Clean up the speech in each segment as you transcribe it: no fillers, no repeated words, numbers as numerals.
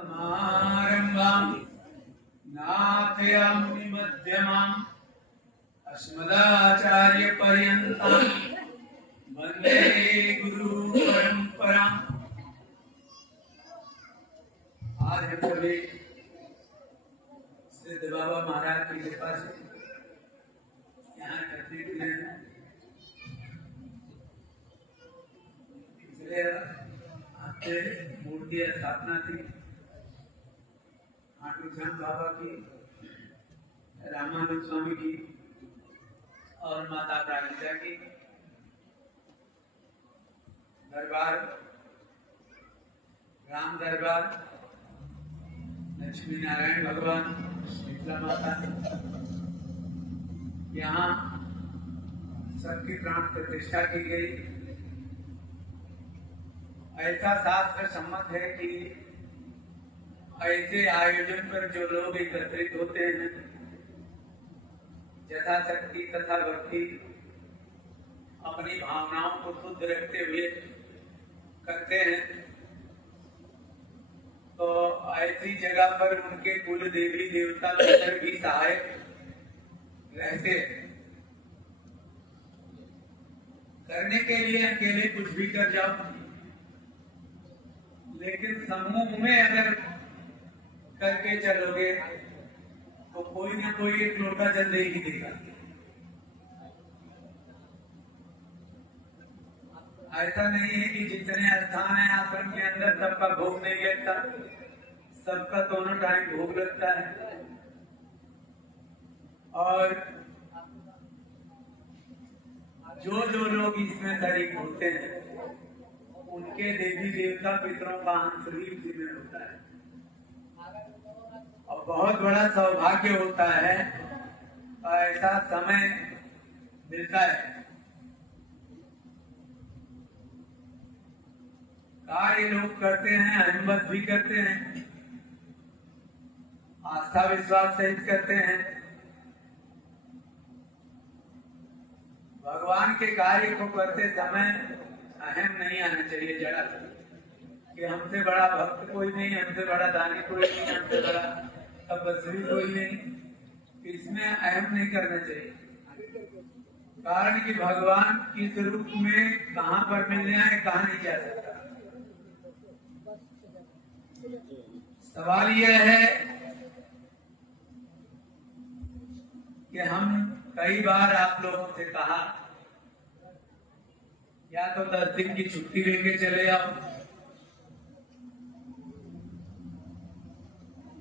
समारंभाम् नाथयामि मध्यमाम् अस्मदाचार्यपर्यन्ताम् वन्दे गुरु परंपराम्। आज हम सभी सिद्ध बाबा महाराज की कृपा से यहाँ एकत्रित हुए हैं। पिछले हफ्ते मूर्ति स्थापना थी आटूचांद बाबा की, रामानंद स्वामी की और माता प्राणिता की। दरबार राम दरबार, लक्ष्मी नारायण भगवान, शीतला माता, यहाँ सबकी प्राण प्रतिष्ठा की गई। ऐसा शास्त्र सम्मत है कि ऐसे आयोजन पर जो लोग एकत्रित होते हैं यथाशक्ति तथा भक्ति अपनी भावनाओं को शुद्ध रखते हुए करते हैं, तो ऐसी जगह पर उनके कुल देवी देवता मिलकर भी सहायक रहते हैं। करने के लिए अकेले कुछ भी कर जाओ, लेकिन समूह में अगर करके चलोगे तो कोई ना कोई एक लोटा जल दे ही देगा। ऐसा नहीं है कि जितने स्थान है आश्रम के अंदर सबका भोग नहीं लगता, सबका दोनों टाइम भोग लगता है। और जो जो लोग इसमें शरीक होते हैं उनके देवी देवता पितरों का अंश भी इसी में होता है। और बहुत बड़ा सौभाग्य होता है, ऐसा समय मिलता है। कार्य लोग करते हैं, अहिंमत भी करते हैं, आस्था विश्वास सहित करते हैं। भगवान के कार्य को करते समय अहम नहीं आना चाहिए जरा सा, कि हमसे बड़ा भक्त कोई नहीं, हमसे बड़ा दानी कोई नहीं, हमसे बड़ा तपस्वी कोई नहीं। इसमें अहम नहीं करना चाहिए। कारण कि भगवान किस रूप में कहाँ पर मिलने आए, कहाँ नहीं जा सकता। सवाल यह है कि हम कई बार आप लोगों से कहा या तो 10 दिन की छुट्टी लेके चले आओ,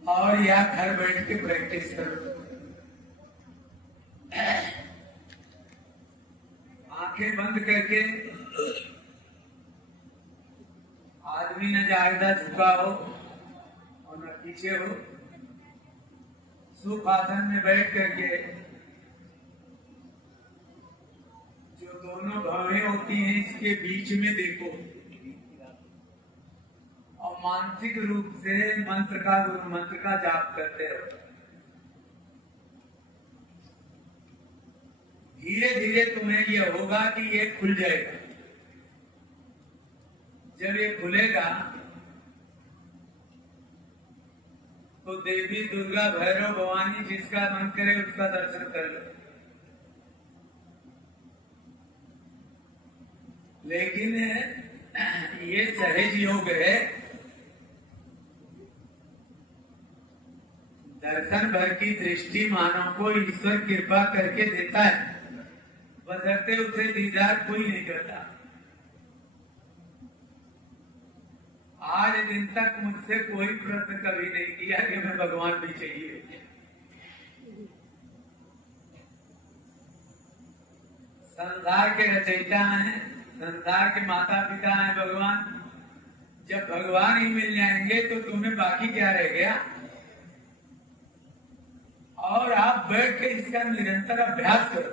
और या घर बैठ के प्रैक्टिस करो। आंखें बंद करके आदमी न ज्यादा झुका हो और न पीछे हो, सुख आसन में बैठ करके जो दोनों भवें होती हैं इसके बीच में देखो और मानसिक रूप से मंत्र का जाप करते रहो। धीरे धीरे तुम्हें यह होगा कि ये खुल जाएगा। जब ये खुलेगा तो देवी दुर्गा, भैरव, भवानी, जिसका मन करे उसका दर्शन कर लो। लेकिन ये सहज योग है, दर्शन भर की दृष्टि मानव को ईश्वर कृपा करके देता है, बशर्ते उसे दीदार कोई नहीं करता। आज दिन तक मुझसे कोई प्रश्न कभी नहीं किया कि मैं भगवान भी चाहिए। संसार के रचयिता हैं, संसार के माता पिता हैं भगवान। जब भगवान ही मिल जाएंगे तो तुम्हें बाकी क्या रह गया। और आप बैठ के इसका निरंतर अभ्यास करो।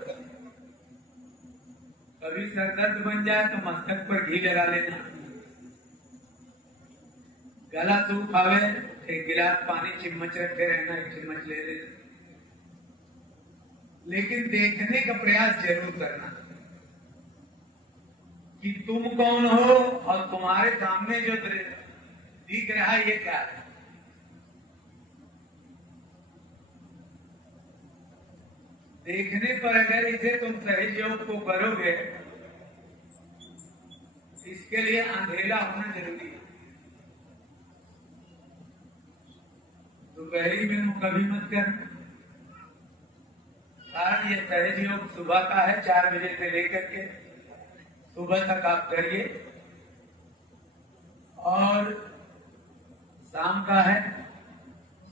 कभी सरदर्द बन जाए तो मस्तक पर घी लगा लेना, गला सूख आवे एक गिलास पानी चिम्मच रखे रहना, एक चिम्मच ले लेना। लेकिन देखने का प्रयास जरूर करना कि तुम कौन हो और तुम्हारे सामने जो दिख रहा है ये क्या है। देखने पर अगर इसे तुम सहज योग को करोगे, इसके लिए अंधेरा होना जरूरी है। दोपहरी में कभी मत कर, कारण ये सहज योग सुबह का है, 4 बजे से लेकर के सुबह तक आप करिए, और शाम का है,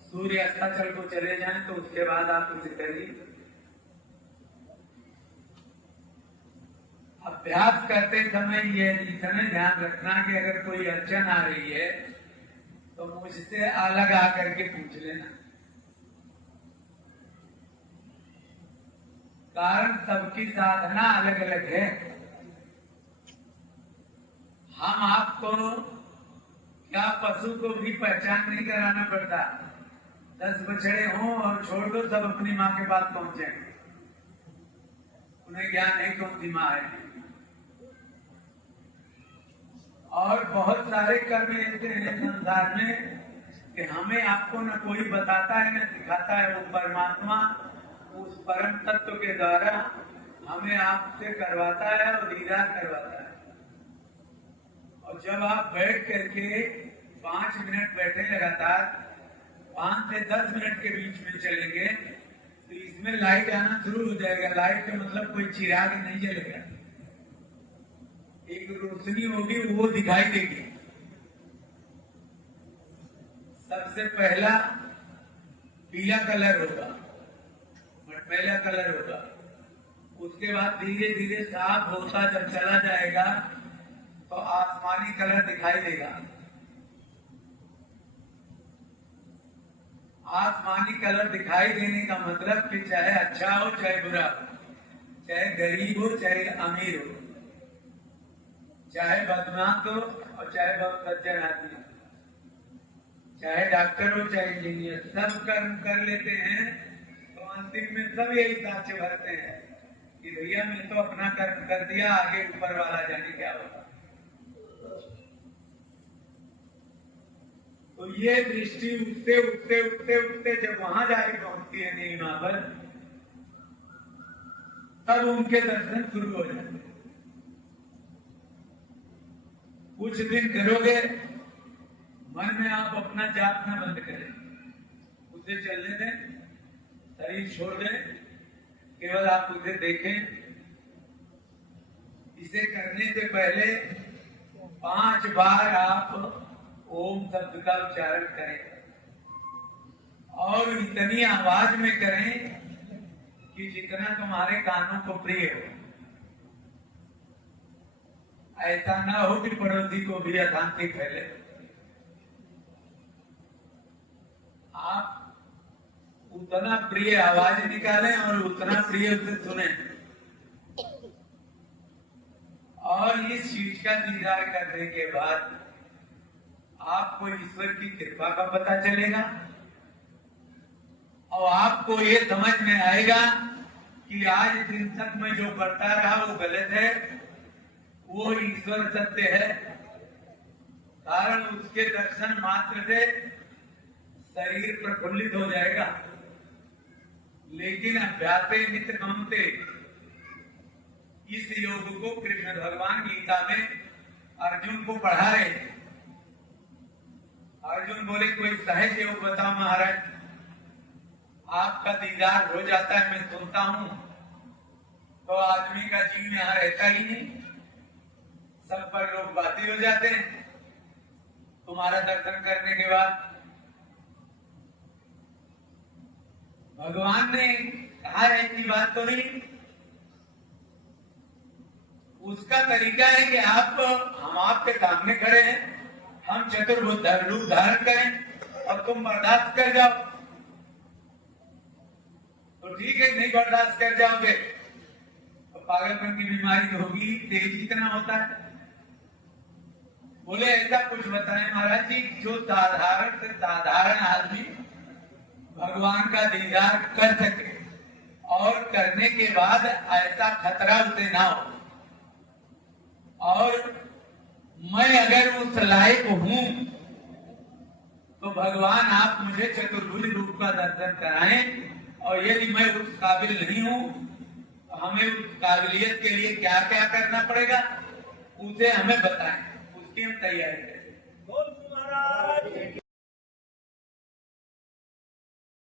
सूर्य अस्ताचल को चले जाएं तो उसके बाद आप उसे करिए। अभ्यास करते समय ये इतना ध्यान रखना कि अगर कोई अड़चन आ रही है तो मुझसे अलग आकर के पूछ लेना, कारण सबकी साधना अलग अलग है। हम आपको क्या पशु को भी पहचान नहीं कराना पड़ता, 10 बछड़े हों और छोड़ दो, सब अपनी माँ के पास पहुंच जाएंगे, उन्हें ज्ञान है कौन सी माँ है। और बहुत सारे कर्म ऐसे हैं संसार में कि हमें आपको न कोई बताता है न सिखाता है, वो परमात्मा उस परम तत्व के द्वारा हमें आपसे करवाता है और दीदार करवाता है। और जब आप बैठ करके 5 मिनट बैठे लगातार, 5 से 10 मिनट के बीच में चलेंगे तो इसमें लाइट आना शुरू हो जाएगा। लाइट का मतलब कोई चिराग नहीं जलेगा, एक रोशनी होगी, वो दिखाई देगी। सबसे पहला पीला कलर होगा, मटमैला कलर होगा, उसके बाद धीरे धीरे साफ होता जब चला जाएगा तो आसमानी कलर दिखाई देगा। आसमानी कलर दिखाई देने का मतलब कि चाहे अच्छा हो चाहे बुरा, चाहे गरीब हो चाहे अमीर हो, चाहे बदमाश हो और चाहे बहुत सज्जन आदमी, चाहे डॉक्टर हो चाहे इंजीनियर, सब कर्म कर लेते हैं तो अंतिम में सब यही साक्ष्य भरते हैं कि भैया मैं तो अपना कर्म कर दिया, आगे ऊपर वाला जाने क्या होगा। तो ये दृष्टि उठते उठते उठते उठते जब वहां जाके पहुंचती है नीलिमा पर, तब उनके दर्शन शुरू हो जाते हैं। कुछ दिन करोगे, मन में आप अपना जाप न बंद करें, उसे चलने दें, शरीर छोड़ दें, केवल आप उसे देखें। इसे करने से पहले 5 बार आप ओम शब्द का उच्चारण करें और इतनी आवाज में करें कि जितना तुम्हारे कानों को प्रिय हो। ऐसा ना हो कि पड़ोसी को भी अशांति फैले। आप उतना प्रिय आवाज निकालें और उतना प्रिय उसे सुने, और इस चीज का दीदार करने के बाद आपको ईश्वर की कृपा का पता चलेगा और आपको ये समझ में आएगा कि आज दिन तक मैं जो करता रहा वो गलत है, वो ईश्वर सत्य है। कारण उसके दर्शन मात्र से शरीर प्रफुल्लित हो जाएगा, लेकिन अभ्यासे नित्य ममते, इस योग को कृष्ण भगवान गीता में अर्जुन को पढ़ा रहे थे। अर्जुन बोले कोई सहज योग बताओ महाराज, आपका दीदार हो जाता है, मैं सुनता हूं तो आदमी का जीव यहां रहता ही नहीं, सब पर लोग बाती हो जाते हैं तुम्हारा दर्शन करने के बाद। भगवान ने कहा ऐसी बात तो नहीं, उसका तरीका है कि हम आपके सामने खड़े हैं, हम चतुर्भुज रूप धारण करें और तुम बर्दाश्त कर जाओ तो ठीक है, नहीं बर्दाश्त कर जाओगे तो पागलपन की बीमारी होगी। तेज कितना होता है? बोले ऐसा कुछ बताएं महाराज जी, जो साधारण से साधारण आदमी भगवान का दीदार कर सके और करने के बाद ऐसा खतरा उसे ना हो। और मैं अगर उस लायक हूं तो भगवान आप मुझे चतुर्भुज रूप का दर्शन कराएं और यदि मैं उस काबिल नहीं हूं, हमें उस काबिलियत के लिए क्या क्या करना पड़ेगा उसे हमें बताएं, उसकी हम तैयारी करें।